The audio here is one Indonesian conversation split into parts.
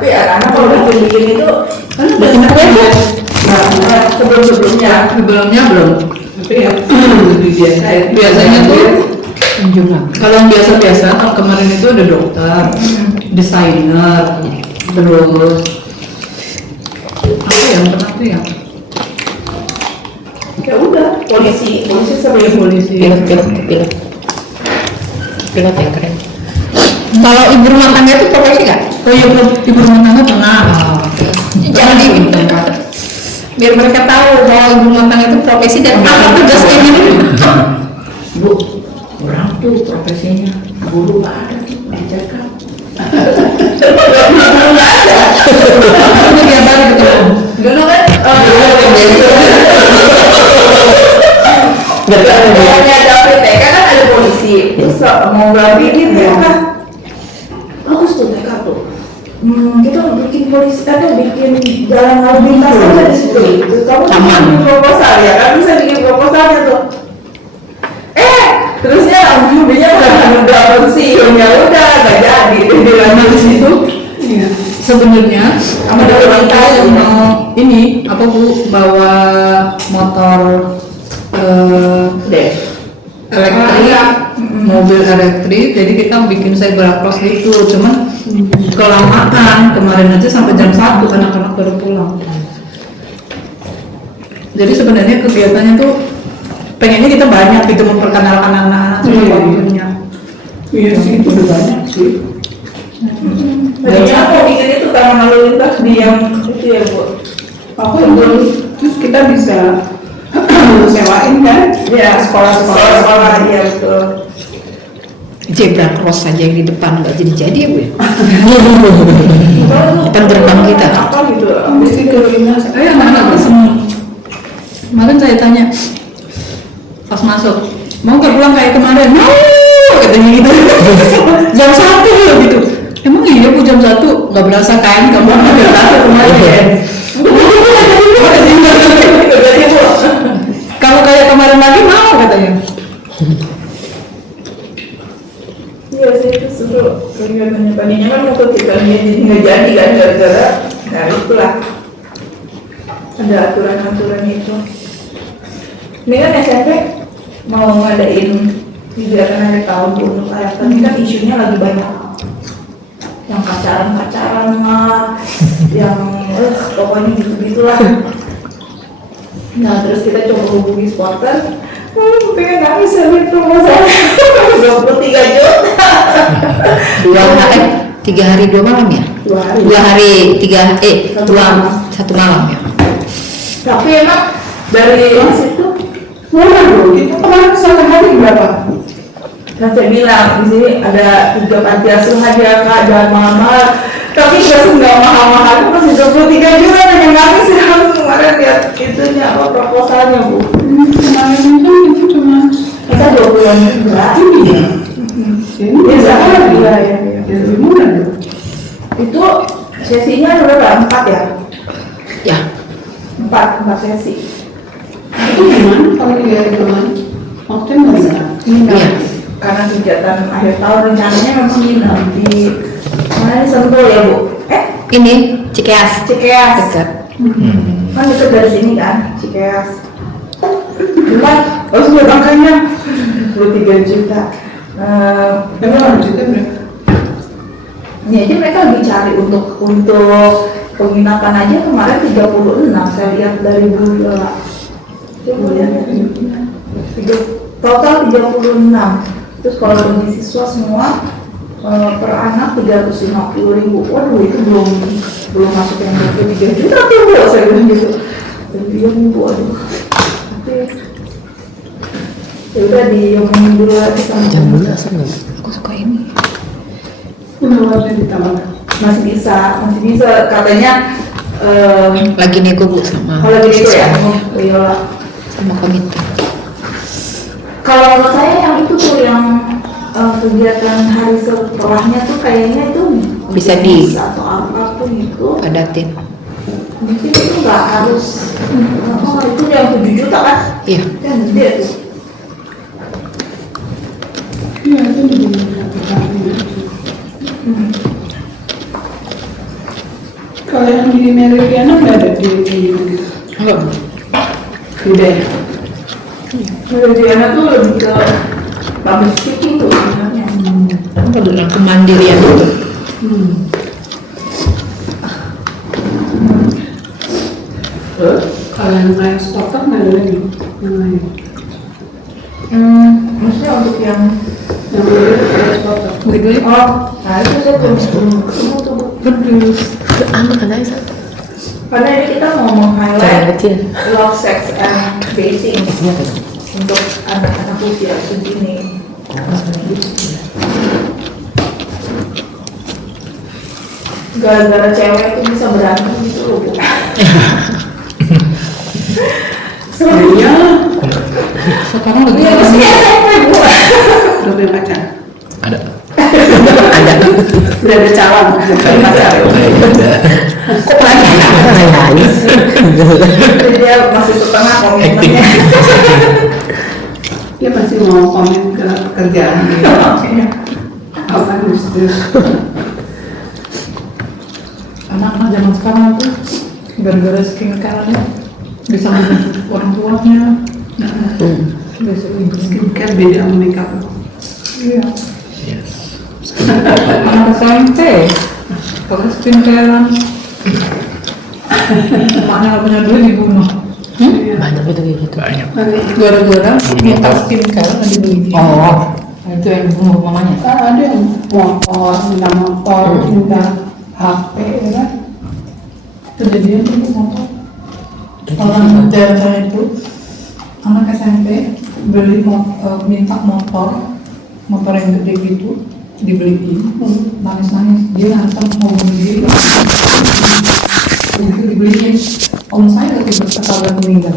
Tapi anak-anak kalau bikin itu kan udah template. sebelumnya belum. tapi ya biasa ya. Biasanya tuh kalau yang biasa-biasa tahun kemarin itu ada dokter, desainer, terus apa yang pernah tuh ya? Ya udah polisi sering pilot yang keren. Kalau ibu rumah tangga itu profesi nggak? Oh iya, ibu rumah tangga pernah. Jangan di biar mereka tahu bahwa ibu rumah tangga itu profesi dan apa tugasnya ini. Bu, orang tuh profesinya guru nggak ada dijaga. Nggak ada. Itu dia balik gitu. Dulu kan Nggak ada ya. Pokoknya ada PTK kan ada polisi. Terus mau bikin ya kan? Bagus tuh TK tuh. Kita bikin polisi, bikin jalan lalu lintas aja di situ. Kamu Aman. bikin proposal ya kan? Bisa bikin proposalnya tuh. Terusnya mobilnya udah pensiun ya udah nggak jadi dilanjut di situ. Iya. Sebenarnya Sama dari wanita yang mau ini apa bu bawa motor deh. elektrik, mobil elektrik, jadi kita bikin cybercross gitu. Cuman kelamaan kemarin aja sampai jam 1 anak-anak baru pulang. Jadi sebenarnya kegiatannya tuh pengennya kita banyak gitu memperkenalkan anak-anak sama waktunya. Iya sih, itu udah banyak sih. Tadinya aku bikin itu taman lalu lintas di yang itu ya bu. Aku belum, terus kita bisa sewain kan? Ya sekolah ya betul. Zebra cross saja yang di depan nggak jadi ya bu ya. Depan gerbang kita. Apa gitu? Mesti ke dinas. Anak-anak seneng. Kemarin saya tanya pas masuk, mau nggak pulang kayak kemarin? Mau, katanya gitu. Jam 1 gitu. Emang iya bu jam 1 nggak berasa kan? Kamu jam 1 kemarin. Kalau kayak kemarin lagi mau katanya. Iya sih itu seru. Kegiatannya tadinya kan mau kegiatannya jadi nggak jadi kan gara-gara nah itulah ada aturan-aturan itu. Ini kan SMP mau ngadain kegiatan akhir tahun untuk anak tapi kan isunya lagi banyak yang pacaran lah, yang pokoknya gitu-gitulah. Nah terus kita coba hubungi supporter, pengen nangis ya lihat proposal 23 juta. 3 hari 2 malam ya? 2 hari. 2 hari 1 malam. 1 malam ya. Tapi emang dari situ Murah bro, kita kemarin 1 hari berapa? kan saya bilang di sini ada 3 panti asuhan ya kak, jangan mahal-mahal. Tapi nggak mahal-mahal, itu masih 23 juta pengen nangis ya kemarin lihat itunya apa proposalnya bu. Kemarin kan itu cuma Kita 20 juta. ini ya. Ini Biasa kan? Iya. lebih murah dong. Itu sesinya berapa? 4 ya? Ya. 4 sesi. Itu gimana kalau dilihat kemarin? Waktu nggak bisa. Iya. Karena kegiatan akhir tahun rencananya memang nginep di mana di Sentul ya bu? Ini Cikeas. Cikeas. Dekat. Kan dekat dari sini kan, Cikeas. Cuman, sudah makanya 23 juta. Emang juga berapa? Ya jadi mereka lagi cari untuk penginapan aja kemarin 36 saya lihat dari Bu Yola. Total 36. Terus kalau bagi siswa semua per anak 350.000. Waduh itu belum masuk yang 23 juta tuh bu, saya bilang gitu. Dan dia bu, aduh. Tapi ya udah diomongin dulu lagi sama Aku suka ini. Udah ditambah. masih bisa katanya Lagi nego bu sama. kalau gitu ya Bu Yola. Sama komite. Kalau menurut saya yang itu tuh yang kegiatan hari setelahnya tuh kayaknya itu Bisa di- atau apapun itu Padatin. mungkin itu nggak harus itu yang 7 juta kan Iya. kan gede tuh. Iya itu di satu hari. Kalau yang di Meridiana nggak ada di gitu. Enggak. Tidak ya? Meridiana tuh lebih ke public speaking tuh sebenarnya. Enggak bilang kemandirian itu. Kalau yang lain startup nggak ada lagi yang lain. Maksudnya untuk yang Yang lain startup. Beli-beli. oh, nah itu saya belum ketemu tuh Bu. Anak anak itu Karena ini kita mau jangan meng-highlight kecil. love, sex, and dating untuk anak-anak usia segini. Gara-gara cewek itu bisa berantem gitu loh Bu. Iya. Sekarang lebih Iya masih SMP Bu. Udah punya pacar. Ada. Udah ada calon. Udah punya pacar. Kok lagi nangis? Jadi dia masih setengah komitmennya. Dia masih mau komen ke kerjaan dia. Apa justru? anak-anak zaman sekarang tuh gara-gara skincare-nya bisa membentuk orang tuanya. Bisa itu. Skincare beda sama makeup. Iya. Yes. Anak SMP kalau skincare-an emaknya nggak punya duit dibunuh. Banyak itu kayak gitu. Banyak. Gara-gara minta skincare nggak dibeli. Oh, itu yang dibunuh mamanya. Kan ada yang motor, minta HP, ya kan? Kejadian itu motor. Orang daerah itu anak SMP beli minta motor yang gede gitu dibeliin, nangis dia hantam mau bunuh diri. Begitu dibeliin, om saya ketika berkata meninggal.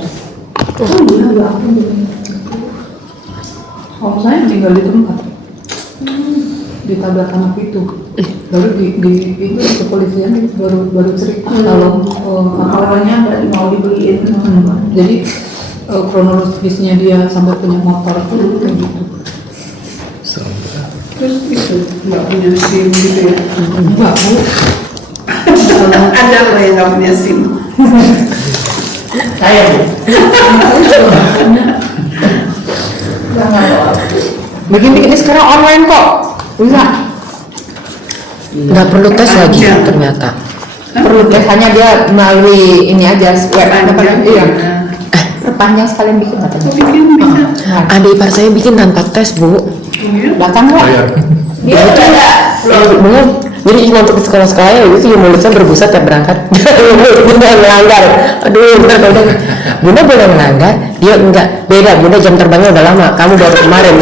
Om saya tinggal di tempat ditabrak anak itu, baru di itu kepolisian baru cerita kalau Awalnya nggak mau dibeliin. jadi kronologisnya dia sampai punya motor itu kayak gitu. Terus itu nggak punya SIM gitu ya? Enggak Bu, Ada loh yang nggak punya SIM. Saya Bu. Jangan bawa. Bikin-bikinnya sekarang online kok. Bisa. Nggak perlu tes lagi ternyata. Perlu tes hanya dia melalui ini aja web apa iya. Perpanjang sekalian bikin katanya. Kok bikin bisa? Nah, Ada ipar saya bikin tanpa tes, Bu. Iya. datang nggak? Dia udah ada. Bener. Jadi cuma untuk di sekolah-sekolah ya itu mulutnya berbusa tiap berangkat. Bunda melanggar. Aduh, bener udah. Bunda boleh melanggar, dia enggak. Beda, Bunda jam terbangnya udah lama. Kamu baru kemarin.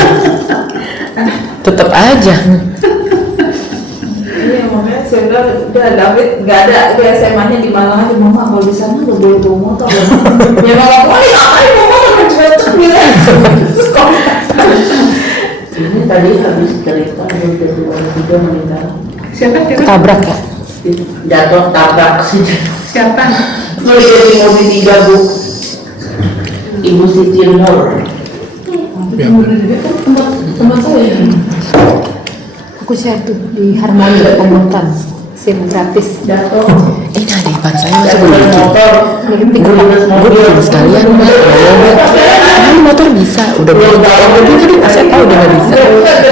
Tetap aja. Iya makanya saya bilang udah David nggak ada di SMA-nya di Malang aja mama kalau di sana nggak boleh bawa motor. Ya mama mau ngapain bawa motor cepat bilang. Ini tadi habis cerita ada orang tiga meninggal Siapa? Ketabrak ya. jatuh tabrak sih. Siapa? Ngelihat di mobil tiga Bu, Ibu Siti Nur. Teman saya Aku share tuh di Harmoni Pembuatan SIM gratis. Jatuh. Ini ada ipar saya masih Jatuh belum. motor, Gue bikin sekalian Mbak. Ini motor bisa. Udah mobil jadi saya tahu udah nggak bisa.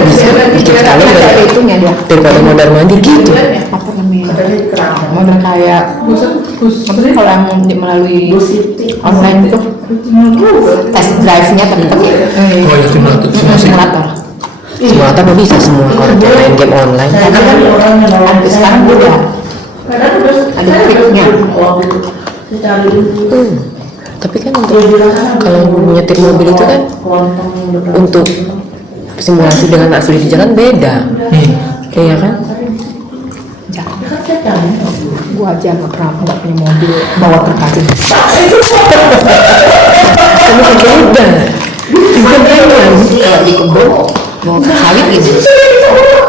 Bisa bikin sekalian Ada nggak? hitungnya dia. Daripada modal mandir gitu. Apa namanya? katanya kerang. Model kayak maksudnya kalau yang melalui Ibu Siti. online itu test drive-nya tapi pakai Oh ya, simulator. Simulator udah bisa semua orang yang main game online. Saya kan orang yang Sampai sekarang udah Karena terus ada triknya. Saya cari dulu. Tapi kan untuk kalau nyetir mobil itu kan untuk simulasi dengan asli di jalan beda. Iya kan? Jangan. Gua aja nggak punya mobil bawa terkasih. Kamu kan beda. Bukan dengan Kalau di kebun bawa sawit gitu.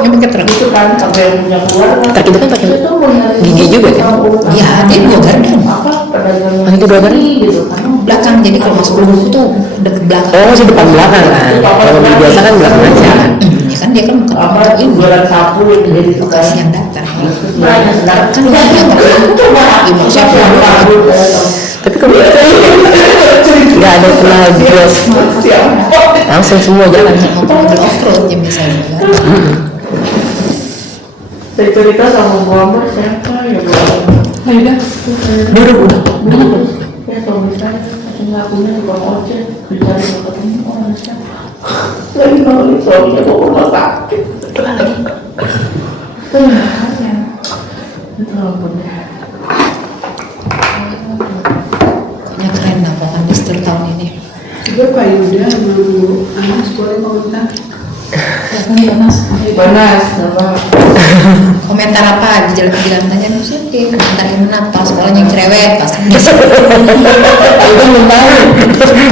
Ini pakai truk. Itu kan sampai punya keluarga. truk itu kan pakai gigi juga kan? Iya, dia bawa gardan. Yang itu dua kan? Gitu kan. Belakang jadi kalau masuk lubuk tuh deket belakang. Oh masih depan belakang kan? Kalau mobil biasa kan belakang aja. Ya kan dia kan bukan Apa ini jualan sapu yang jadi lokasi yang datar. banyak sedang Kan udah datar. mau siapa Tapi kalau nggak ada kenal bos, langsung semua jalan. mobil off road yang biasanya kan. Saya cerita sama Muhammad siapa ya Bu? Ayo dah. Ya kalau misalnya ngakunya tukang ojek, dicari nggak ketemu orang siapa? Lagi mau suaminya bawa rumah sakit. Lagi Makanya itu teleponnya. pokoknya keren lah pokoknya Mister tahun ini. Juga Pak Yuda mau Anas boleh komentar. Panas. Panas, apa? Komentar apa di jalan tanya positif, komentar yang apa sekolahnya yang cerewet pasti. Belum tahu.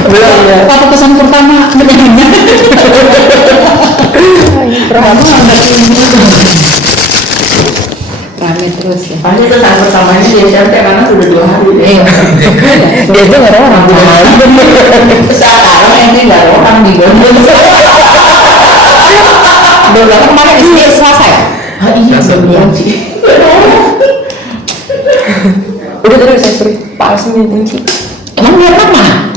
Belum ya. Apa pesan pertama menyanyinya? Rame terus ya. Pasti kesan pertamanya di SMP karena sudah 2 hari deh. Dia tuh nggak orang Sekarang ini nggak ada orang di Bandung. Baru kemarin SD Selasa ya? Ah iya sebelum sih. Udah tadi saya suruh Pak Asmi benci. Emang biar mana?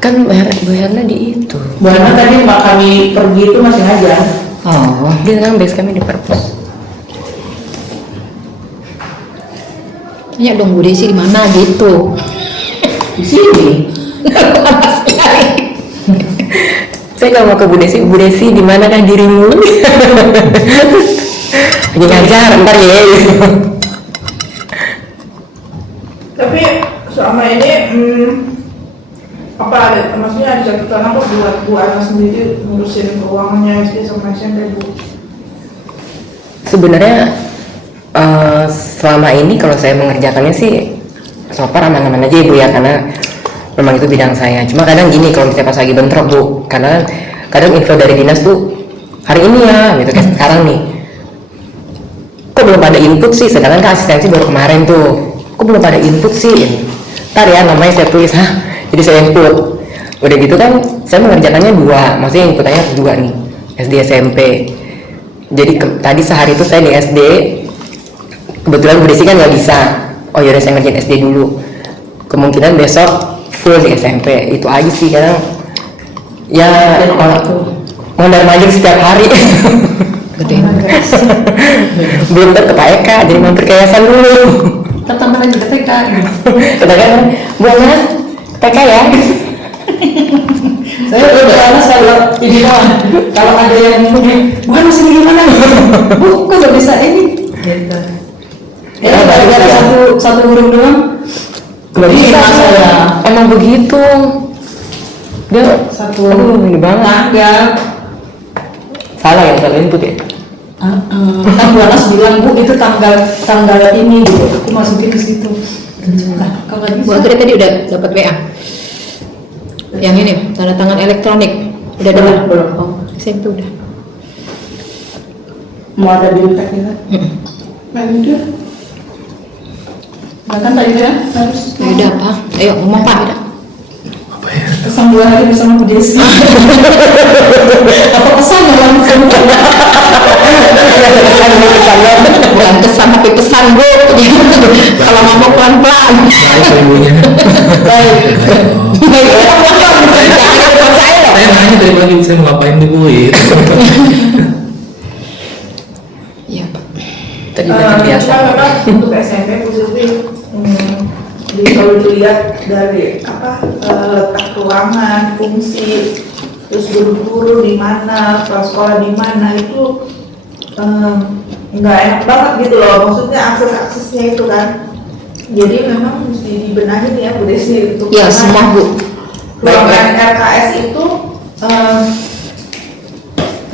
Kan bayarnya di itu. Karena tadi mak kami pergi itu masih ngajar. Oh, Dia kan base kami di perpus. tanya dong Bu Desi di mana gitu. Di sini. Saya nggak mau ke Bu Desi di mana kan dirimu? Lagi ngajar, ntar ya. Tapi selama ini apa ada maksudnya ada catatan apa buat Bu Ana sendiri ngurusin keuangannya SD sama SMP Bu? Sebenarnya selama ini kalau saya mengerjakannya sih so far aman-aman aja Ibu ya, karena memang itu bidang saya. Cuma kadang gini kalau misalnya pas lagi bentrok Bu, karena kadang info dari dinas tuh hari ini ya gitu kayak sekarang nih, kok belum pada input sih, sedangkan kan asistensi baru kemarin tuh, kok belum pada input sih, ntar ya namanya saya tulis, jadi saya input. Udah gitu kan saya mengerjakannya 2, maksudnya inputannya 2 nih, SD SMP. Jadi tadi sehari itu saya di SD, kebetulan Bu Desi kan nggak bisa, oh yaudah saya ngerjain SD dulu, kemungkinan besok full di SMP. Itu aja sih, kadang ya mondar mandir setiap hari. Gede. Belum ke Pak Eka, jadi mampir ke yayasan dulu. Pertama lagi ke TK. Kadang-kadang Bu Anas TK ya. Saya udah panas kalau ini doang. Kalau ada yang bukan masih gimana? Bu, kok nggak bisa ini? Gitu. Ya, gara-gara satu huruf doang. Nggak bisa saya. Emang begitu. Dia Satu. aduh ini banget. Tanggal. Salah ya, salah input ya. Kan Bu Anas bilang Bu itu tanggal ini gitu. Aku masukin ke situ. Nah, kalau nggak Bu bisa. Agri tadi udah dapat WA. Yang ini tanda tangan elektronik udah dapat Belum. Oh, SMP udah. Mau ada bimteknya kan? Pak Yuda. Bahkan tadi ya harus Ya udah apa? Ayo ngomong Pak. pesan 2 hari bersama Bu Desi. Apa pesan ya langsung? Bukan kesan tapi pesan Bu. Kalau ngomong pelan-pelan. Baik. Jangan percaya loh. Saya nanya dari pagi saya mau ngapain nih Bu? Iya Pak. Tadi udah biasa. Cuma memang untuk SMP khususnya jadi kalau dilihat dari letak ruangan, fungsi, terus guru-guru di mana, sekolah di mana itu nggak enak banget gitu loh. Maksudnya akses-aksesnya itu kan. Jadi memang mesti dibenahi ya Bu Desi untuk Ya semua Bu. ruangan RKS itu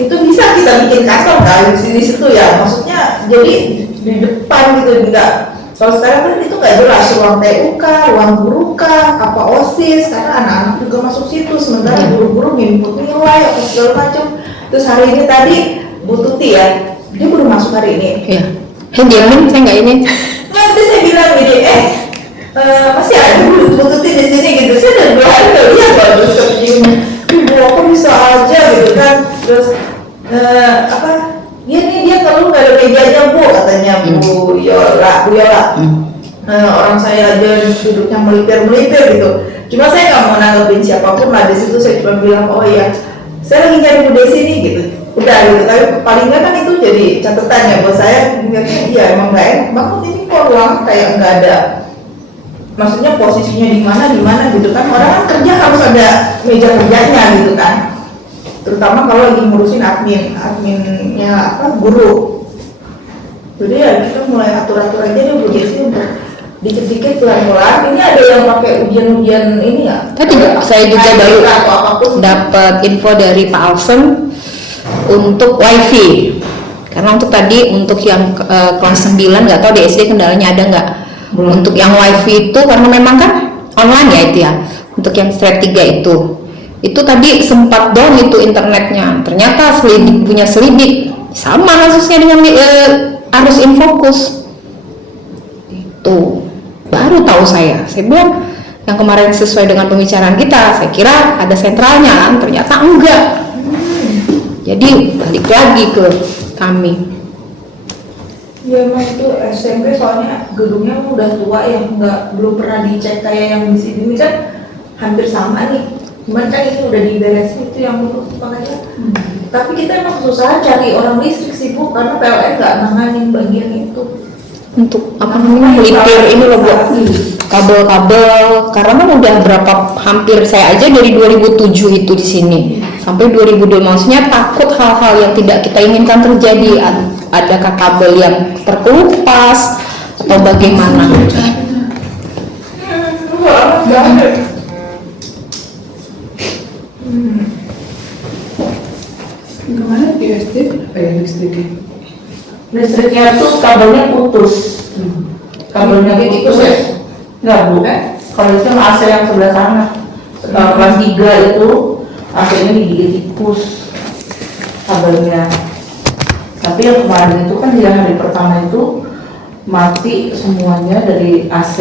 bisa kita bikin kantor kan di situ ya, maksudnya jadi di depan gitu, enggak. Kalau sekarang kan itu nggak jelas, ruang TUK, ruang guru K, apa OSIS, karena anak-anak juga masuk situ, sementara guru-guru nginput nilai apa segala macam. Terus hari ini tadi Bu Tuti ya, dia baru masuk hari ini. Iya. Diamin saya nggak ini. Nanti saya bilang gini, masih ada Bu Tuti di sini gitu. Saya udah 2 hari nggak lihat loh, terus Bu kok bisa aja gitu kan. Terus dia kalau nggak ada mejanya Bu, katanya Bu Yola. orang saya aja duduknya melipir gitu. Cuma saya nggak mau nanggepin siapapun lah, di situ saya cuma bilang oh iya saya lagi nyari Bu Desi nih gitu, udah gitu. Tapi paling nggak kan itu jadi catatan ya buat saya, ingatnya iya emang nggak enak banget ini kok ruang kayak nggak ada, maksudnya posisinya di mana gitu kan, orang kan kerja harus ada meja kerjanya gitu kan, terutama kalau lagi ngurusin adminnya guru. Jadi ya kita mulai atur aja deh Bu Desi untuk dikit-dikit pelan-pelan. Ini ada yang pakai ujian ini ya? Saya juga baru dapat info dari Pak Alsen untuk wifi. Karena untuk tadi untuk yang kelas 9 nggak tahu di SD kendalanya ada nggak. Untuk yang wifi itu karena memang kan online ya itu ya. Untuk yang step 3 itu tadi sempat down itu internetnya. Ternyata punya selidik sama kasusnya dengan arus infocus. Itu baru tahu saya bilang yang kemarin sesuai dengan pembicaraan kita, saya kira ada sentralnya kan, ternyata enggak. Jadi balik lagi ke kami. Ya emang itu SMP soalnya gedungnya udah tua ya, belum pernah dicek kayak yang di sini kan hampir sama nih. Cuman kan ini udah diberesin itu yang menurut makanya. Tapi kita emang susah cari orang listrik sih Bu, karena PLN nggak nanganin bagian itu. Untuk apa namanya melipir ini loh buat kabel-kabel, karena kan udah berapa, hampir saya aja dari 2007 itu di sini sampai 2002, maksudnya takut hal-hal yang tidak kita inginkan terjadi, adakah kabel yang terkelupas atau bagaimana. Kemana di SD apa ya listriknya? Listriknya tuh kabelnya putus. Kabelnya putus ya? Enggak Bu, kalau itu AC yang sebelah sana. Kelas 3 itu AC-nya digigit tikus kabelnya. Tapi yang kemarin itu kan di hari pertama itu mati semuanya dari AC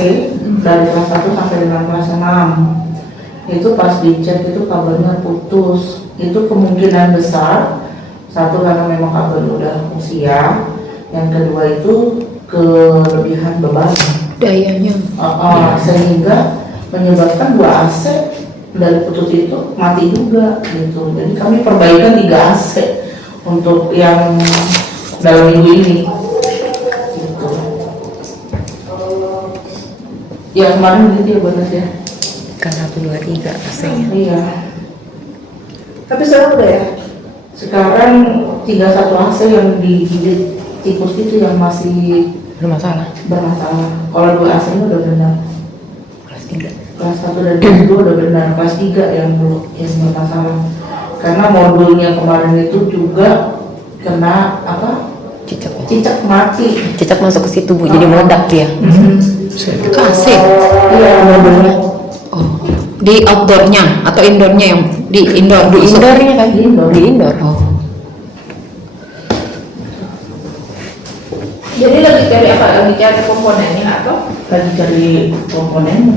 dari kelas 1 sampai dengan kelas 6. Itu pas dicek itu kabelnya putus. Itu kemungkinan besar, satu karena memang kabelnya udah usia, yang kedua itu kelebihan beban Dayanya. Sehingga menyebabkan 2 AC dari putus itu mati juga gitu. Jadi kami perbaikan 3 AC untuk yang dalam minggu ini gitu. Ya kemarin gitu ya benar ya. Karena 2-3 rasanya. Iya. Tapi sekarang udah ya? Sekarang 31 AC yang digigit tikus itu yang masih Bermasalah. Kalau 2 AC nya udah benar. Kelas 3. Kelas 1 dan kelas 2 udah benar. Kelas 3 yang bermasalah. Karena modulnya kemarin itu juga kena cicak mati. Cicak masuk ke situ Bu, jadi meledak dia. Kasih. Iya modulnya. Oh, di outdoornya atau indoornya yang di indoor? Di indoornya kan? Di indoor. Oh. Jadi lagi cari apa? Lagi cari komponennya atau? Lagi cari komponen.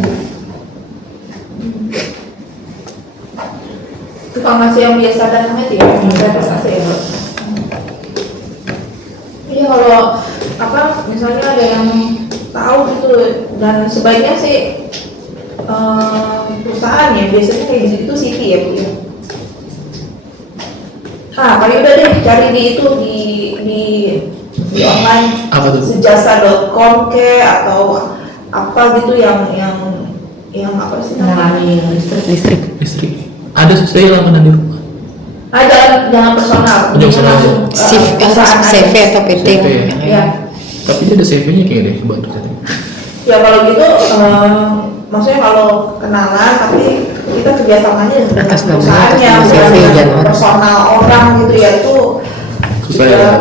Tukang nasi yang biasa datangnya tidak ada AC ya Bro? Iya kalau apa misalnya ada yang tahu gitu, dan sebaiknya sih perusahaan ya biasanya kayak gitu CV ya Bu ya. Pak Yuda deh cari di itu di online Apa tuh? sejasa.com ke atau apa gitu yang apa sih namanya? Listrik. Ada saya langganan di rumah. Jangan personal, Jangan personal. langsung, perusahaan CV aja. atau PT. CV. Ya. Tapi dia ada CV-nya kayaknya deh, bantu saya. Ya kalau gitu, maksudnya kalau kenalan, tapi kita kerjasamanya dengan Atas nama, perusahaannya, atas nama bukan CV dengan dan orang. personal orang gitu ya itu. Susah ya, ya.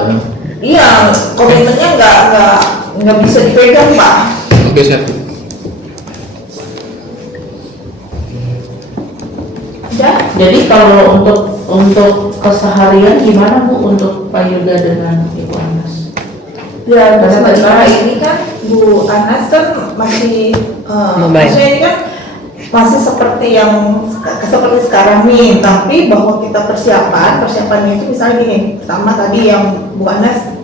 Iya, komitmennya nggak bisa dipegang Pak. Oke, siap. Ya, Jadi kalau untuk keseharian gimana Bu untuk Pak Yuda dengan Ibu Anas? ya sementara ini kan Bu Anas kan masih, maksudnya ini kan masih seperti seperti sekarang nih, tapi bahwa kita persiapannya itu misalnya gini, pertama tadi yang Bu Anas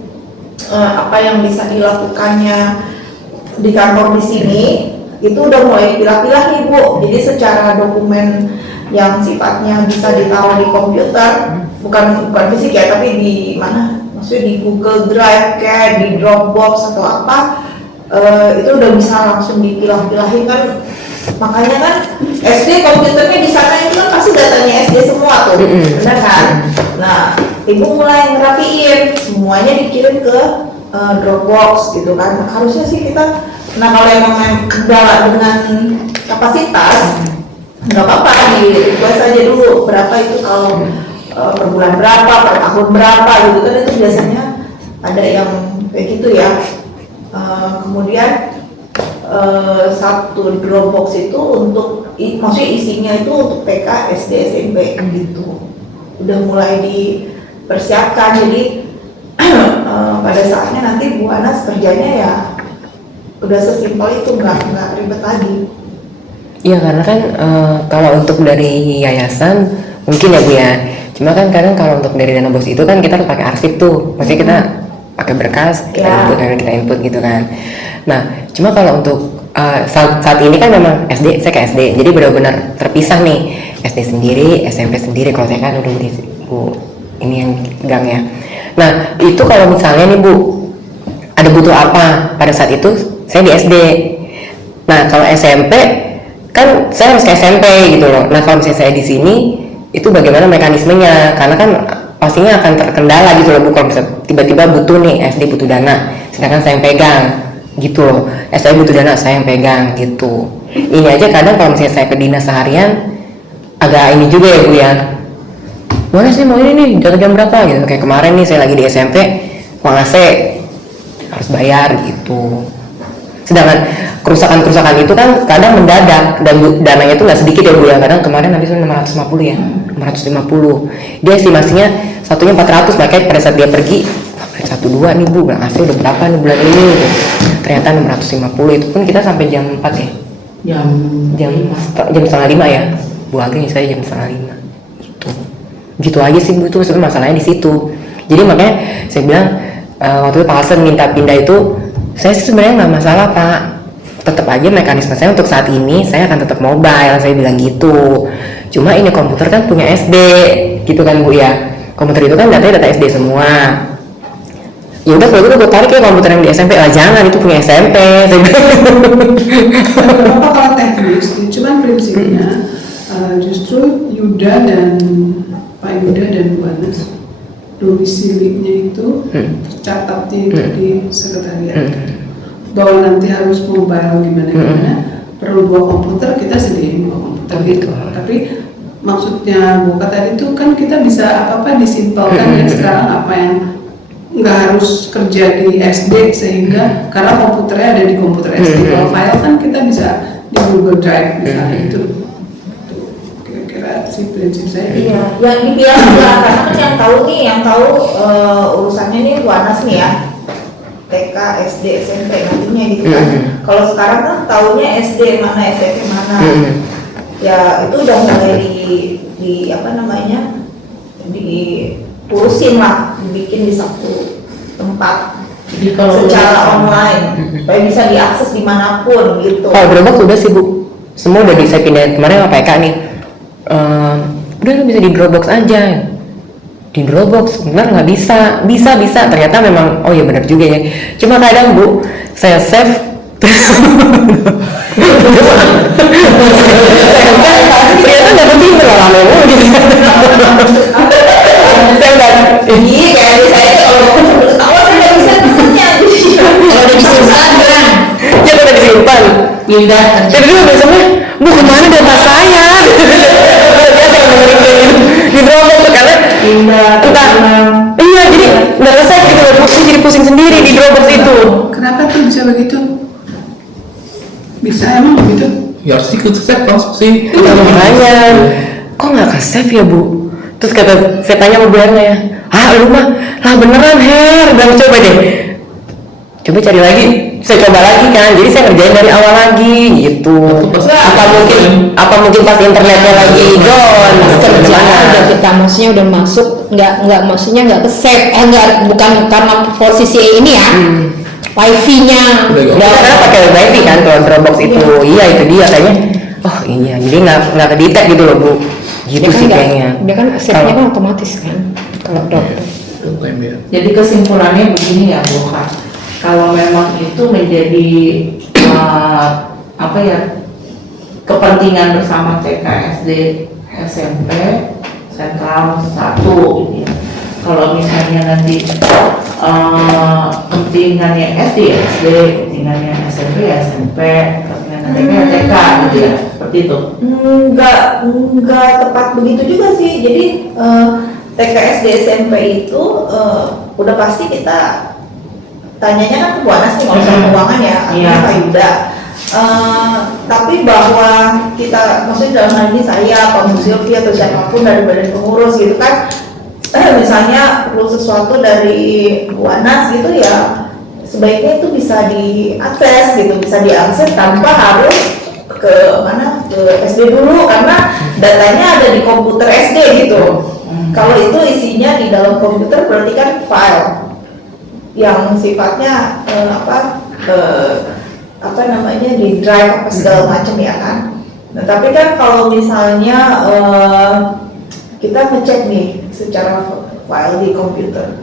apa yang bisa dilakukannya di kantor di sini itu udah mulai pilah-pilah nih Bu. Jadi secara dokumen yang sifatnya bisa ditaruh di komputer, bukan fisik ya, tapi di mana? Maksudnya di Google Drive kayak di Dropbox atau apa, itu udah bisa langsung dipilah-pilahin kan. Makanya kan SD komputernya di sana itu kan pasti datanya SD semua tuh, benar kan? Nah, ibu mulai ngerapiin semuanya dikirim ke Dropbox gitu kan. Harusnya sih kita, nah kalau emang kendala dengan kapasitas nggak apa-apa, di request aja dulu berapa itu kalau per bulan berapa, per tahun berapa gitu kan, itu biasanya ada yang kayak gitu ya. Kemudian satu Dropbox itu untuk maksudnya isinya itu untuk TK, SD, SMP gitu. Udah mulai dipersiapkan, jadi pada saatnya nanti Bu Anas kerjanya ya udah sesimpel itu, nggak ribet lagi. Iya, karena kan kalau untuk dari yayasan mungkin ya Bu ya. Cuma kan kadang kalau untuk dari dana bos itu kan kita harus pakai arsip tuh, maksudnya kita pakai berkas, kita input gitu kan. Nah, cuma kalau untuk saat ini kan memang SD, saya ke SD, jadi benar-benar terpisah nih, SD sendiri, SMP sendiri. Kalau saya kan udah di Bu ini yang gang ya. Nah, itu kalau misalnya nih Bu ada butuh apa pada saat itu, saya di SD. Nah, kalau SMP kan saya harus ke SMP gitu loh. Nah, kalau misalnya saya di sini itu bagaimana mekanismenya? Karena kan pastinya akan terkendala gitu loh Bu, kalau bisa tiba-tiba butuh nih SD butuh dana, sedangkan saya yang pegang gitu loh. SD butuh dana, saya yang pegang gitu. Ini aja kadang kalau misalnya saya ke dinas seharian agak ini juga ya Bu ya. Mana sih mau ini nih, jam berapa gitu. Kayak kemarin nih saya lagi di SMP, uang AC harus bayar gitu. Sedangkan kerusakan itu kan kadang mendadak dan dananya itu nggak sedikit ya Bu ya. Kadang kemarin habis 550 ya, 550. Dia estimasinya satunya 400, makanya pada saat dia pergi 1-2 nih Bu, AC udah berapa nih bulan ini gitu. Ternyata 650. Itu pun kita sampai jam 4 ya, jam setengah 5 ya Bu Agri, saya jam setengah 5 gitu aja sih Bu. Itu sebenarnya masalahnya di situ. Jadi makanya saya bilang waktu itu Pak Hasan minta pindah itu, saya sih sebenarnya nggak masalah Pak, tetap aja mekanisme saya untuk saat ini saya akan tetap mobile, saya bilang gitu. Cuma ini komputer kan punya SD gitu kan Bu ya, komputer itu kan datanya data SD semua. Ya udah kalau gitu gue tarik ya komputer yang di SMP. Lah jangan, itu punya SMP, saya bilang. Kenapa kalau teknis, cuman prinsipnya justru Yuda dan Pak Yuda dan Bu Anas domisilinya itu tercatatnya itu di sekretariat. Bahwa nanti harus mobile gimana perlu 2 komputer, kita sediain 2 komputer gitu. Tapi maksudnya Bu tadi itu kan kita bisa apa-apa disimpelkan ya sekarang, apa yang nggak harus kerja di SD sehingga karena komputernya ada di komputer SD. Kalau file kan kita bisa di Google Drive misalnya itu. Kira-kira si prinsip saya. Iya, yang dibilang karena kan yang tahu urusannya nih Bu Anas nih ya, TK, SD, SMP nantinya gitu kan. Kalau sekarang kan tahunya SD mana, SMP mana. Ya itu udah mulai di apa namanya, diurusin lah, dibikin di satu tempat. Jadi kalau secara online, supaya bisa diakses dimanapun gitu. Kalau Dropbox udah sih Bu, semua udah saya pindahin. Kemarin sama PK nih, udah lu bisa di Dropbox aja. Di Dropbox, benar nggak bisa? Bisa. Ternyata memang, oh ya benar juga ya. Cuma kadang Bu, saya save ternyata nggak penting lama gitu. Saya nggak. Iya, kayak saya kalau ketawa saya nggak bisa nanya. Kalau udah disimpan kan Ya udah disimpan. pindah Jadi dulu biasanya, Bu kemana data saya? Dia saya dengerin kayak gitu di Dropbox karena entah. Iya, jadi nggak resep gitu loh. Jadi pusing sendiri di Dropbox itu. Kenapa tuh bisa begitu? Bisa emang begitu? ya harus ikut set langsung sih. Iya makanya, kok nggak ke save ya Bu? Terus kata saya tanya sama Bu Erna ya, lu mah lah beneran Her, udah coba deh, coba cari lagi, saya coba lagi kan, jadi saya ngerjain dari awal lagi gitu. Apa mungkin pas internetnya lagi down, kerjaan udah kita maksudnya udah masuk, nggak maksudnya nggak ke save, bukan karena posisi ini ya. wifi-nya. Ya karena pakai wifi kan kalau Dropbox itu, iya itu dia kayaknya. Oh iya, jadi nggak kedetek gitu loh Bu. Gitu sih kayaknya. Dia kan save-nya kan otomatis kan kalau Dropbox. Jadi kesimpulannya begini ya Bu Kak, kalau memang itu menjadi apa ya, kepentingan bersama TK, SD, SMP, sentral satu gitu ya. Kalau misalnya nanti kepentingannya SD, kepentingannya SMP, SMP, kepentingannya TK, TK gitu ya, seperti itu. Nggak tepat begitu juga sih. Jadi TK, SD, SMP itu udah pasti kita tanyanya kan ke Bu Anas nih, kalau soal keuangan ya, Iya. Pak Yuda. Tapi bahwa kita, maksudnya dalam hal ini saya, Pak Bu Silvi atau siapapun dari badan pengurus gitu kan, misalnya perlu sesuatu dari Bu Anas gitu ya, sebaiknya itu bisa diakses gitu, bisa diakses tanpa harus ke mana, ke SD dulu, karena datanya ada di komputer SD gitu. Kalau itu isinya di dalam komputer berarti kan file yang sifatnya apa namanya, di drive apa segala macam ya kan. Nah tapi kan kalau misalnya kita ngecek nih secara file di komputer,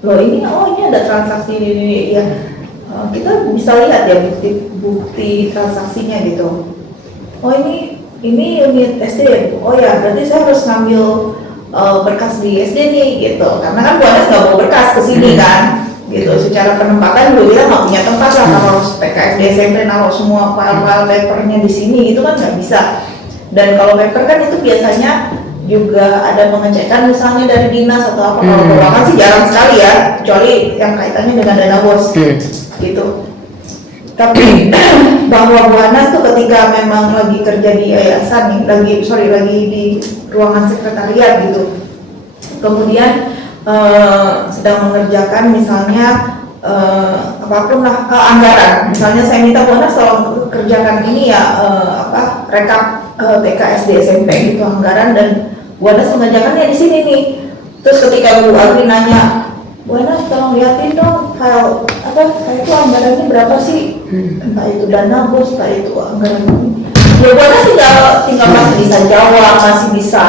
loh ini ada transaksi ini ya, kita bisa lihat ya bukti transaksinya gitu. Oh ini unit SD, oh ya berarti saya harus ngambil berkas di SD nih gitu, karena kan Bu Anas nggak bawa berkas ke sini kan gitu. Secara penempatan dulu kita nggak punya tempat lah, kalau TK, SD, SMP naruh semua file-file papernya di sini itu kan nggak bisa. Dan kalau paper kan itu biasanya juga ada pengecekan misalnya dari dinas atau apa. Kalau keuangan sih jarang sekali ya, kecuali yang kaitannya dengan dana bos gitu. Tapi bahwa Bu Anas tuh ketika memang lagi kerja di yayasan nih, lagi di ruangan sekretariat gitu, kemudian sedang mengerjakan misalnya apapun lah, anggaran, misalnya saya minta Bu Anas tolong kerjakan ini ya, rekap TK, SD, SMP gitu anggaran, dan Bu Anas mengerjakannya di sini nih. Terus ketika Bu Agri nanya, Bu Anas tolong liatin dong file itu anggarannya berapa sih, entah itu dana bos, entah itu anggaran ini. Ya Bu Anas tinggal masih bisa jawab, masih bisa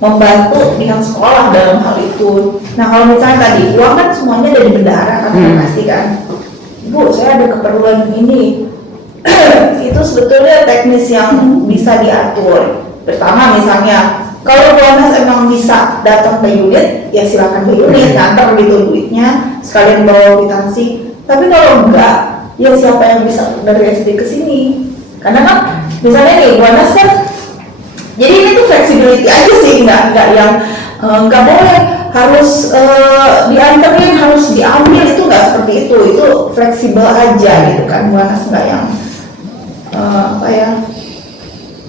membantu pihak sekolah dalam hal itu. Nah kalau misalnya tadi uang kan semuanya ada di bendahara kan, pasti kan, Bu saya ada keperluan ini. Itu sebetulnya teknis yang bisa diatur. Pertama misalnya, kalau Bu Anas emang bisa datang ke unit, ya silakan ke unit, nganter gitu duitnya, sekalian bawa kwitansi. Tapi kalau enggak, ya siapa yang bisa dari SD ke sini? Karena kan misalnya nih Bu Anas kan, jadi ini tuh flexibility aja sih, nggak yang nggak boleh harus dianterin, harus diambil, itu nggak seperti itu fleksibel aja gitu kan. Bu Anas nggak yang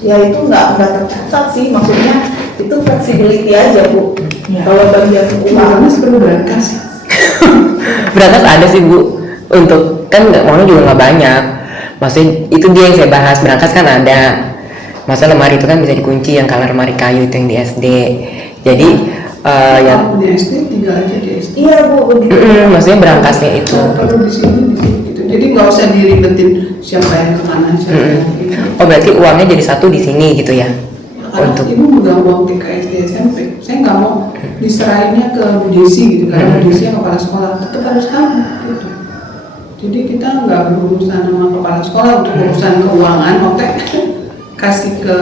ya itu nggak tercatat sih, maksudnya itu flexibility aja Bu. Kalau bagian keuangan perlu berangkas. Berangkas ada sih Bu, untuk kan uangnya juga nggak banyak. Maksudnya itu dia yang saya bahas, berangkas kan ada. Masa lemari itu kan bisa dikunci, yang kalau lemari kayu itu yang di SD. Jadi yang di SD tinggal aja di SD. iya Bu, begitu. Maksudnya berangkasnya itu. Perlu di sini gitu. Jadi nggak usah diribetin siapa yang kemana, siapa yang gitu. Oh berarti uangnya jadi satu di sini gitu ya? Karena Untuk ibu megang uang TK, SD, SMP, saya nggak mau diserahinnya ke Bu Desi gitu, karena Bu Desi yang kepala sekolah, tetap harus kamu gitu. Jadi kita nggak berurusan sama kepala sekolah untuk urusan keuangan, oke, kasih ke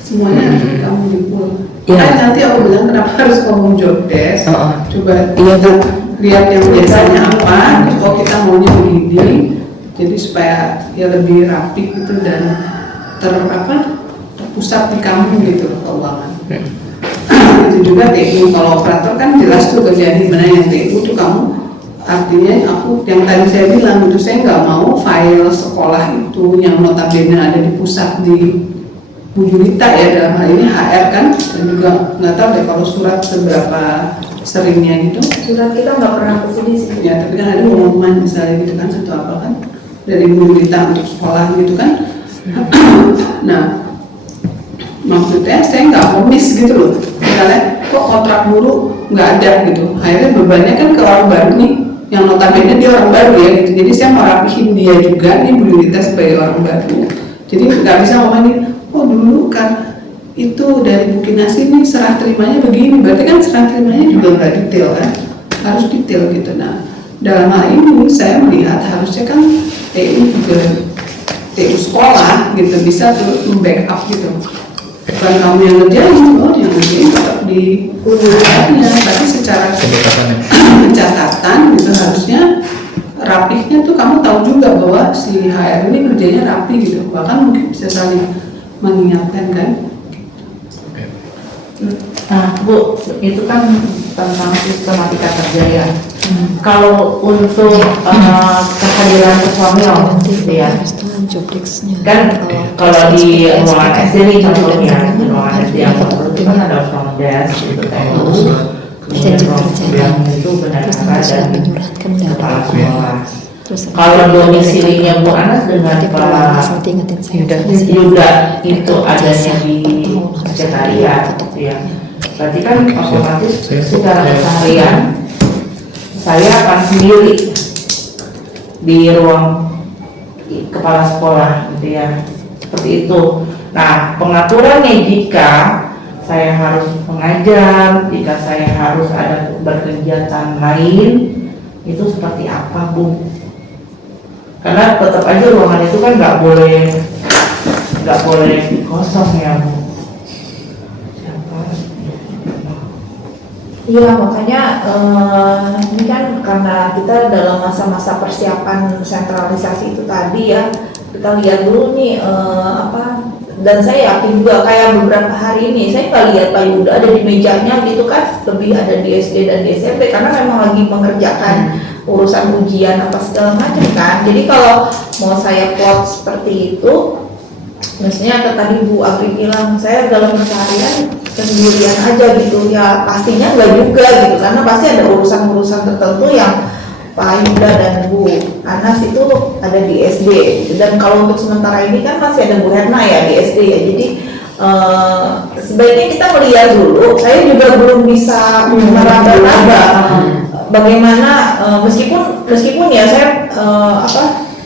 semuanya kamu di pool. Iya. Nanti aku bilang kenapa harus ngomong job desk, coba Iya, Bu. lihat yang biasanya apa, terus kalau kita maunya begini, jadi supaya ya lebih rapi gitu dan terpusat di kamu gitu loh keuangan. Itu juga TU, kalau operator kan jelas tuh kerjaan di mana. Yang TU tuh kamu, artinya aku yang tadi saya bilang itu, saya nggak mau file sekolah itu yang notabene ada di pusat di Bu Julita ya, dalam hal ini HR kan, dan juga nggak tahu deh kalau surat seberapa seringnya gitu. Surat kita nggak pernah kesini sih. Ya tapi kan ada pengumuman misalnya gitu kan, atau apa kan dari Bu Julita untuk sekolah gitu kan. Nah maksudnya saya nggak mau miss gitu loh, misalnya kok kontrak dulu nggak ada gitu, akhirnya bebannya kan ke orang baru nih, yang notabene dia orang baru ya gitu. Jadi saya mau rapihin dia juga nih Bu Yunita sebagai orang baru. Jadi nggak bisa ngomongin, oh dulu kan itu dari Bu Kinasi nih serah terimanya begini, berarti kan serah terimanya juga nggak detail kan, harus detail gitu. Nah dalam hal ini saya melihat harusnya kan TU juga TU sekolah gitu bisa tuh membackup gitu. Bukan kamu yang ngerjain, oh yang ngerjain tetap di kuliahnya, tapi secara pencatatan gitu harusnya rapihnya tuh kamu tahu juga bahwa si HR ini kerjanya rapi gitu, bahkan mungkin bisa saling mengingatkan kan. Nah Bu, itu kan tentang sistematika kerja ya. Kalau untuk kehadiran personil gitu ya, kan kalau di ruangan SD nih contohnya, di ruangan SD yang baru itu kan ada front desk gitu kayak yang itu benar-benar dan kepala sekolah. Kalau domisilinya Bu Anas dengan Pak Yuda itu adanya di sekretariat ya, berarti kan otomatis secara keseharian saya akan sendiri di ruang kepala sekolah gitu ya, seperti itu. Nah pengaturannya jika saya harus mengajar, jika saya harus ada berkegiatan lain, itu seperti apa Bu? Karena tetap aja ruangan itu kan nggak boleh kosong ya Bu. Iya, makanya ini kan karena kita dalam masa-masa persiapan sentralisasi itu tadi ya, kita lihat dulu nih dan saya yakin juga kayak beberapa hari ini saya nggak lihat Pak Yuda ada di mejanya gitu kan, lebih ada di SD dan di SMP karena memang lagi mengerjakan urusan ujian apa segala macam kan. Jadi kalau mau saya plot seperti itu, misalnya tadi Bu Agri bilang saya dalam keseharian sendirian aja gitu ya, pastinya nggak juga gitu karena pasti ada urusan-urusan tertentu yang Pak Yuda dan Bu Anas itu ada di SD gitu. Dan kalau untuk sementara ini kan masih ada Bu Herna ya di SD ya, jadi sebaiknya kita melihat dulu. Saya juga belum bisa meraba-raba bagaimana meskipun ya saya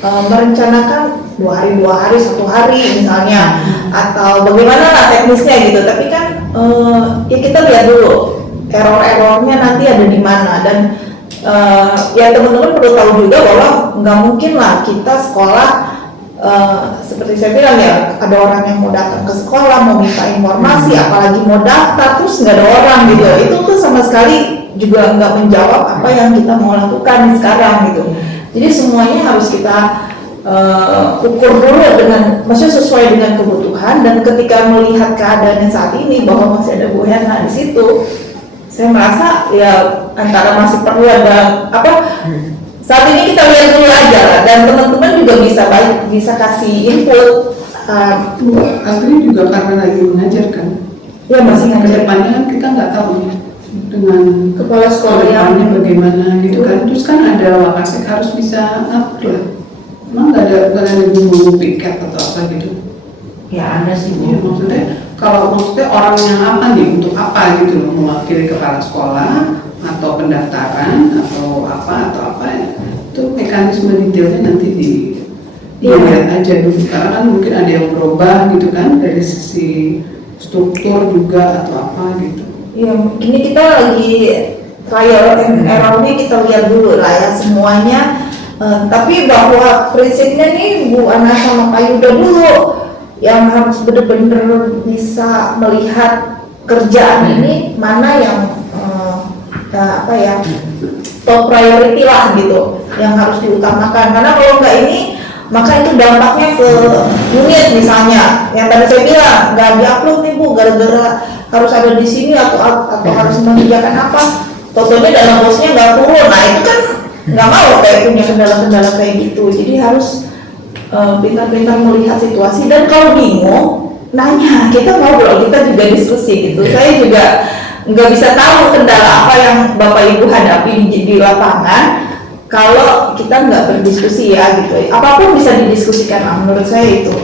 merencanakan 2 hari 1 hari misalnya, atau bagaimana lah teknisnya gitu, tapi kan ya kita lihat dulu error-errornya nanti ada di mana. Dan ya teman-teman perlu tahu juga bahwa nggak mungkin lah kita sekolah seperti saya bilang ya, ada orang yang mau datang ke sekolah mau minta informasi, apalagi mau daftar terus nggak ada orang gitu, itu tuh sama sekali juga nggak menjawab apa yang kita mau lakukan sekarang gitu. Jadi semuanya harus kita ukur dulu dengan, maksudnya sesuai dengan kebutuhan. Dan ketika melihat keadaannya saat ini bahwa masih ada Bu Herna di situ, saya merasa ya antara masih perlu ada saat ini kita lihat dulu aja lah, dan teman-teman juga bisa kasih input. Bu Agri juga karena lagi mengajarkan Ya masih ke ngajar. depannya kan kita nggak tahu nih dengan Kepala sekolah depannya bagaimana gitu kan. Terus kan ada Wakasek harus bisa ngatur lah. Emang nggak ada bumbu piket atau apa gitu? Ya ada sih Bu. Ya, maksudnya orang yang apa nih, untuk apa gitu loh, mewakili kepala sekolah atau pendaftaran atau apa ya. Itu mekanisme detailnya nanti dilihat aja dulu, karena kan mungkin ada yang berubah gitu kan dari sisi struktur juga atau apa gitu. Ya, ini kita lagi trial and error-nya kita lihat dulu lah ya semuanya. Tapi bahwa prinsipnya nih Bu Ana sama Pak Yuda dulu yang harus benar-benar bisa melihat kerjaan ini mana yang top priority lah gitu yang harus diutamakan. Karena kalau nggak ini maka itu dampaknya ke unit misalnya yang tadi saya bilang nggak diupload nih Bu gara-gara harus ada di sini atau harus mengerjakan apa, totalnya dana bosnya nggak turun. Nah itu kan nggak mau kayak punya kendala-kendala kayak gitu. Jadi harus pintar-pintar melihat situasi, dan kalau bingung nanya, kita ngobrol, kita juga diskusi gitu. Saya juga nggak bisa tahu kendala apa yang Bapak Ibu hadapi di lapangan kalau kita nggak berdiskusi ya gitu. Apapun bisa didiskusikan lah, menurut saya itu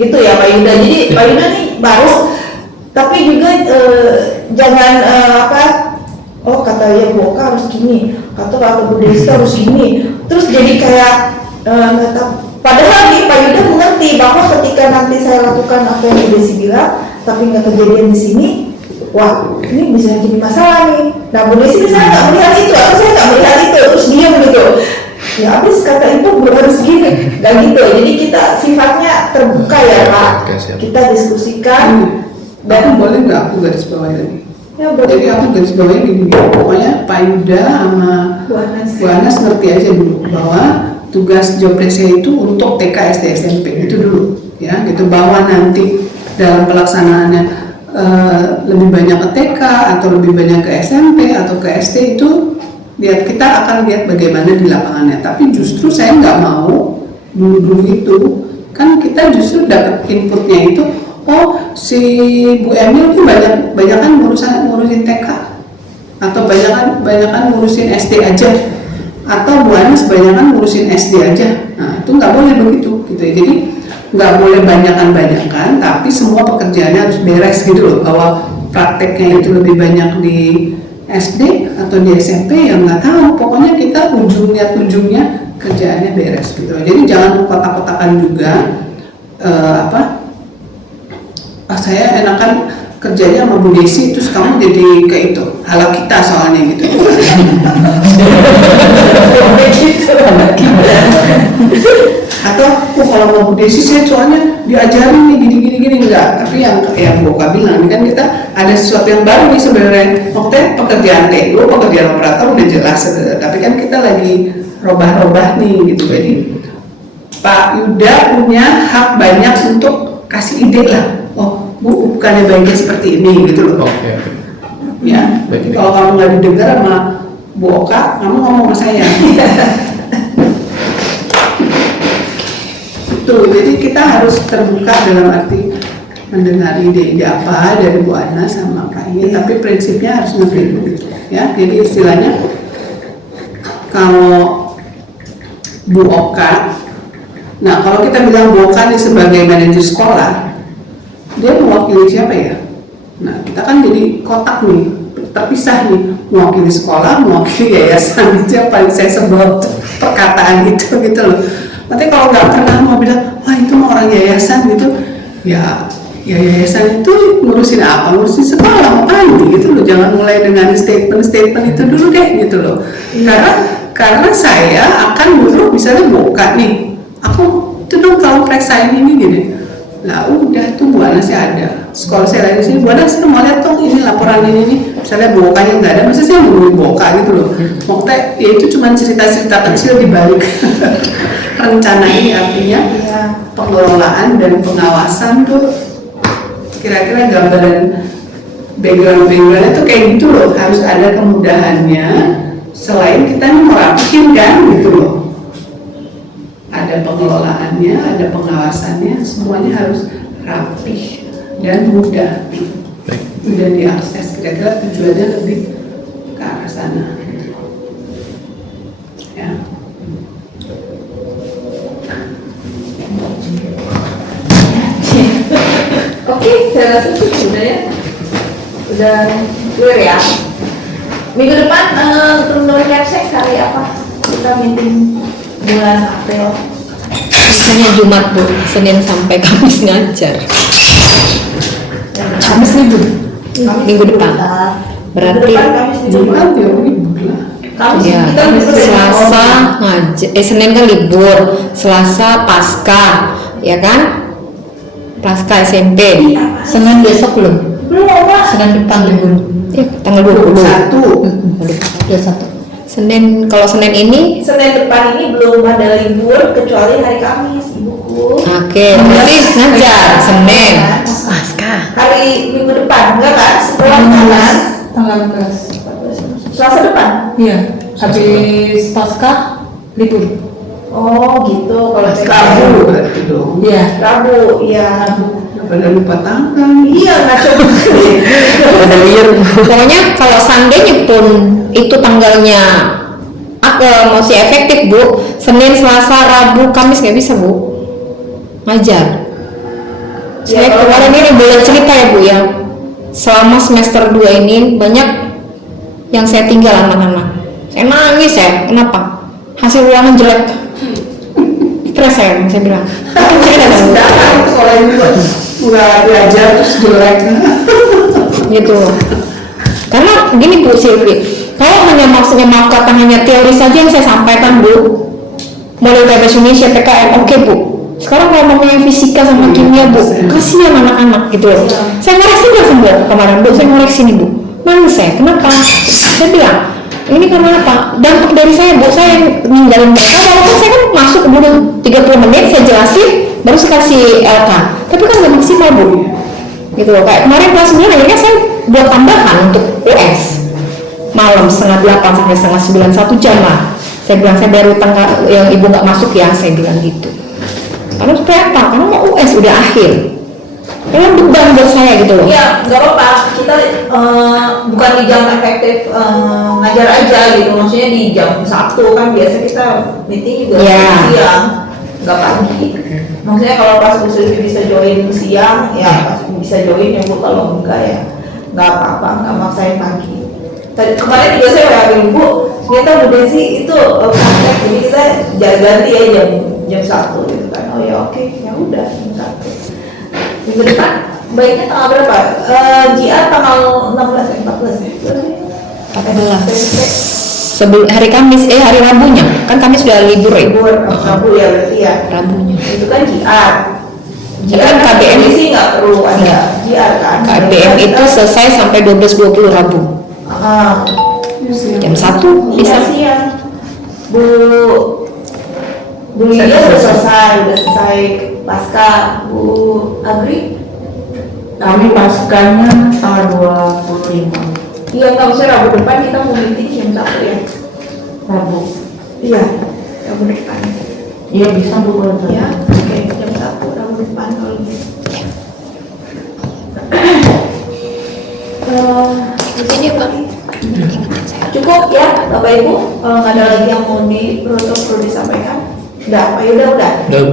gitu ya Pak Yuda. Jadi Pak Yuda nih baru, tapi juga jangan oh kata ya Bu Oka harus gini, atau kata Bu Desi harus ini, terus jadi kayak nggak tahu. Padahal nih Pak Yuda mengerti bahwa ketika nanti saya lakukan apa yang Bu Desi bilang, tapi nggak kejadian di sini, wah ini bisa jadi masalah nih. Nah Bu Desi saya nggak melihat itu, atau saya nggak melihat itu, terus diam gitu. Ya habis kata itu harus gini, nggak gitu. Jadi kita sifatnya terbuka ya Pak. Oke, siap. Kita diskusikan Dan boleh nggak aku garis bawahi lagi? ya boleh. Jadi aku garis bawahi gini, pokoknya Pak Yuda sama Bu Anas ngerti aja dulu bahwa tugas job desk itu untuk TK, SD, SMP itu dulu, ya, gitu. Bahwa nanti dalam pelaksanaannya lebih banyak ke TK atau lebih banyak ke SMP atau ke SD itu kita akan lihat bagaimana di lapangannya. Tapi justru saya nggak mau dulu itu, kan kita justru dapat inputnya itu, oh si Bu Emil tuh banyakan ngurusin TK atau banyakan ngurusin SD aja, atau Bu Anis banyakan ngurusin SD aja. Nah itu nggak boleh begitu gitu ya. Jadi nggak boleh banyakan, tapi semua pekerjaannya harus beres gitu loh. Bahwa prakteknya itu lebih banyak di SD atau di SMP yang nggak tahu. Pokoknya kita ujungnya kerjaannya beres gitu loh. Jadi jangan kotak-kotakan juga saya enakan kerjanya sama Bu Desi, terus kamu jadi kayak itu ala kita soalnya gitu. Atau kalau mau Bu Desi saya soalnya diajarin nih gini enggak. Tapi yang Bu Oka bilang kan kita ada sesuatu yang baru nih sebenarnya. Maksudnya pekerjaan TO, pekerjaan operator udah jelas, tapi kan kita lagi robah-robah nih gitu. Jadi Pak Yuda punya hak banyak untuk kasih ide lah. Oh Bu, bukannya baiknya seperti ini gitu loh. Oke. Ya, Baik. kalau kamu nggak didengar sama Bu Oka, kamu ngomong sama saya. Tuh, jadi kita harus terbuka dalam arti mendengar ide-ide apa dari Bu Ana sama Pak Iye, tapi prinsipnya harus ngerti dulu. Ya, jadi istilahnya kalau Bu Oka, nah kalau kita bilang Bu Oka ini sebagai manajer sekolah, dia mewakili siapa ya? Nah, kita kan jadi kotak nih, terpisah nih, mewakili sekolah, mewakili yayasan. Itu yang paling saya sebel perkataan itu gitu loh. Nanti kalau nggak pernah mau bilang, wah itu mah orang yayasan gitu, ya yayasan itu ngurusin apa? Ngurusin sekolah, apa gitu loh. Jangan mulai dengan statement itu dulu deh gitu loh. Karena saya akan dulu misalnya buka nih, aku itu dong kalau periksain ini gini. Nah udah tuh Bu Anasnya ada, sekolah saya lagi di sini, Bu Anas mau lihat dong ini laporan ini nih, misalnya bokanya nggak ada, masa saya nungguin boka gitu loh. Maksudnya ya itu cuma cerita-cerita kecil di balik rencana ini, artinya pengelolaan dan pengawasan tuh kira-kira gambaran background-backgroundnya tuh kayak gitu loh, harus ada kemudahannya selain kita nih merapihin kan gitu loh. Ada pengelolaannya, ada pengawasannya, semuanya harus rapih dan mudah diakses. Kira-kira tujuannya lebih ke arah sana. Ya. Oke, saya rasa itu sudah ya. Udah clear ya. Minggu depan turun dari Capsek hari apa? Kita meeting bulan April. Biasanya Jumat Bu, Senin sampai Kamis ngajar. Kamis libur. Minggu depan. Berarti Jumat ya libur lah. Kamis ya, kita libur. Selasa ngajar, Senin kan libur, Selasa Pasca, ya kan? Pasca SMP. Senin besok belum? Belum apa? Senin depan libur. Ya, tanggal 20. 21. Senin, kalau Senin ini Senin depan ini belum ada libur kecuali hari Kamis, ibuku. oke, berarti ngajar Senin. Pasca. Hari minggu depan, enggak kan? Setelah kanan. Tanggal 16. Selasa depan. Iya. Habis pasca libur. Oh gitu. Kalau Rabu berarti dong. Iya. Rabu, iya. Pada lupa tanggal. Iya, ngaco. Ada liar. Pokoknya kalau seandainya pun itu tanggalnya masih efektif Bu, Senin, Selasa, Rabu, Kamis nggak bisa Bu ngajar. Saya Ya, kemarin ini boleh cerita ya Bu ya, selama semester 2 ini banyak yang saya tinggal anak-anak. Saya nangis ya, kenapa? Hasil ulangan jelek. Stres saya bilang. Sedangkan sekolah ini nggak belajar terus jelek. Gitu. Karena gini Bu Silvi, kalau hanya maksudnya maaf kata hanya teori saja yang saya sampaikan Bu, mulai dari bahasa Indonesia PKN oke Bu. Sekarang kalau ngomongin fisika sama kimia Bu, kasihan anak-anak gitu loh. Saya ngoreksi nggak sembuh kemarin Bu, saya ngoreksi nih Bu. Nangis saya, kenapa? Saya bilang, ini karena apa? Dampak dari saya Bu, saya ninggalin mereka. Walaupun saya kan masuk dulu 30 menit, saya jelasin, baru saya kasih LK. Tapi kan nggak maksimal Bu. Gitu loh, kayak kemarin kelas 9 akhirnya saya buat tambahan untuk US. Malam 7:30 sampai 8:30, 1 jam lah. Saya bilang saya bayar utang yang ibu nggak masuk ya, saya bilang gitu. Karena supaya apa? Karena mau US udah akhir. Karena beban buat saya gitu loh. Ya, nggak apa-apa. Kita bukan di jam efektif ngajar aja gitu. Maksudnya di jam 1 kan biasa kita meeting juga siang, nggak pagi. Maksudnya kalau pas Bu Silvi bisa join siang, ya pas bisa join ya Bu. Kalau enggak ya nggak apa-apa, nggak maksain pagi. Tadi kemarin juga saya WA Bu, ternyata Bu Desi itu praktek, jadi kita ganti ya jam 1 gitu kan. Oh ya oke, ya udah jam 1. Minggu depan baiknya tanggal berapa? GR tanggal 16 ya, 14 ya? 14. Sebelum hari Kamis, hari Rabunya kan kami sudah libur ya. Rabu ya berarti ya. Rabunya. Itu kan GR. Kan KBM sih nggak perlu ada GR kan. KBM itu selesai sampai 12.20 Rabu. Jam 1 bisa. Siang. Bu Lydia udah selesai pasca. Bu Agri? Kami paskanya tanggal 25 Iya, nggak usah Rabu depan kita mau meeting jam 1 ya. Rabu. Iya, Rabu depan. Iya bisa Bu kalau Ya, oke, jam 1 Rabu depan kalau gitu. Ini Pak. Cukup ya Bapak Ibu, kalau nggak ada lagi yang mau perlu disampaikan. Udah, udah. Udah.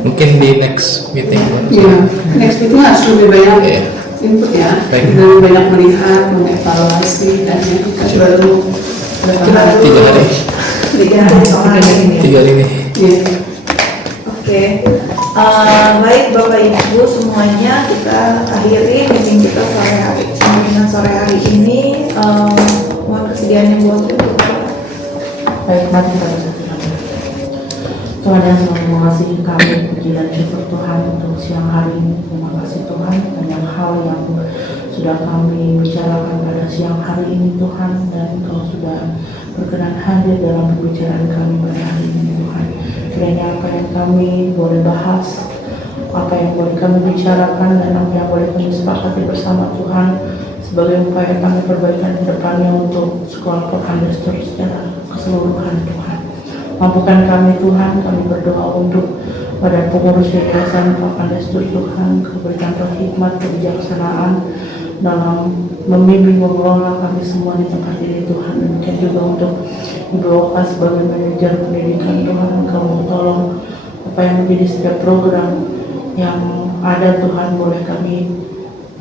Mungkin di next meeting. Iya, next meeting harus lebih banyak Iya. input ya. Baik. Lebih banyak melihat, mengevaluasi, dan kita baru berharap. 3 hari. 3 hari soal ini. 3 hari ini. Iya. Oke, baik Bapak Ibu semuanya, kita akhiri meeting kita sore hari. Dengan sore hari ini, mohon kesediaannya buat untuk Baik, mari kita bersatu. Tuhan yang selalu mengasihi kami, puji dan syukur Tuhan untuk siang hari ini. Terima kasih Tuhan banyak hal yang sudah kami bicarakan pada siang hari ini Tuhan, dan Engkau sudah berkenan hadir dalam pembicaraan kami pada hari ini Tuhan. Kiranya apa yang kami boleh bahas, apa yang boleh kami bicarakan, dan apa yang boleh kami sepakati bersama Tuhan sebagai upaya kami perbaikan ke depannya untuk sekolah Purkandestur secara keseluruhan Tuhan. Mampukan kami Tuhan, kami berdoa untuk pada pengurus yayasan Purkandestur Tuhan, berikan hikmat, kebijaksanaan dalam membimbing mengelola kami semua di tempat ini Tuhan. Demikian juga untuk Ibu Oka sebagai manajer pendidikan Tuhan, Engkau tolong apa yang menjadi setiap program yang ada Tuhan boleh kami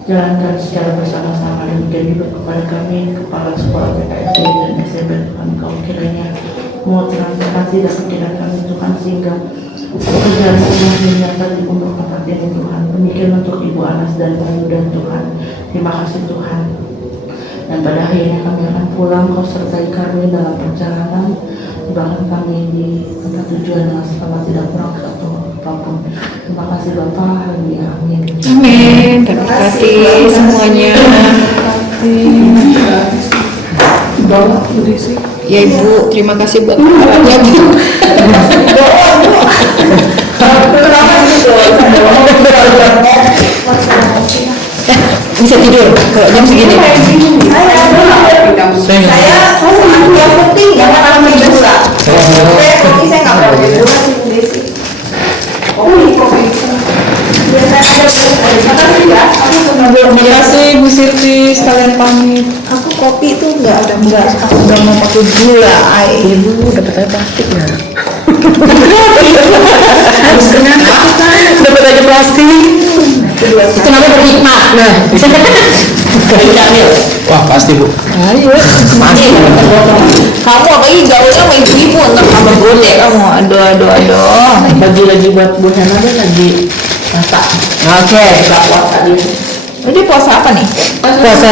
jalankan secara bersama-sama. Demikian juga kepada kami kepala sekolah PKSD dan SMP Tuhan, Engkau kiranya mau transparansi dan pikiran kami Tuhan, sehingga pekerjaan semua nyata di untuk tempat ini Tuhan. Demikian untuk Ibu Anas dan Bayu dan Tuhan, terima kasih Tuhan. Dan pada akhirnya kami akan pulang, Kau sertai kami dalam perjalanan, bahkan kami di tempat tujuan dengan selamat, tidak kurang atau apapun. Terima kasih Bapak, amin. Amin. Terima kasih semuanya. Bawa Bu Desi. Ya Ibu, terima kasih buat perannya Bu. Bisa tidur kalau jam segini. Saya yang penting jangan ramai gula. Saya kopi saya nggak pernah pakai gula sih Bu Desi. Kopi. Biasanya terima kasih ya. Terima kasih Bu Silvi, sekalian pamit. Aku kopi itu nggak mau pakai gula. Ibu dapat aja plastik ya. Harus kenapa? Dapat aja plastik. Itu namanya berhikmat. Nah, Wah pasti bu. Ayo, masih. Kamu apalagi gaulnya sama ibu-ibu untuk tambah gede kamu. Aduh. Bagi lagi buat Bu Hana deh lagi masak. Oke. Buka puasa dia. Jadi puasa apa nih? Puasa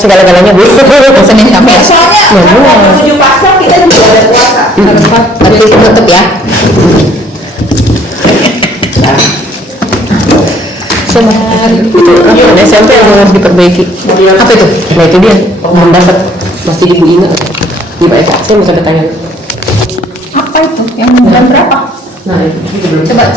segala-galanya bu. Senin sampai Soalnya kan waktu menuju pasar kita juga ada puasa. Tapi tutup ya. Itu SMP yang harus diperbaiki. Apa itu? Nah itu dia. Belum dapat. Masih ibu ingat. Ibu Eka, saya mau tanya. Apa itu? Yang jam berapa? Nah itu belum. Coba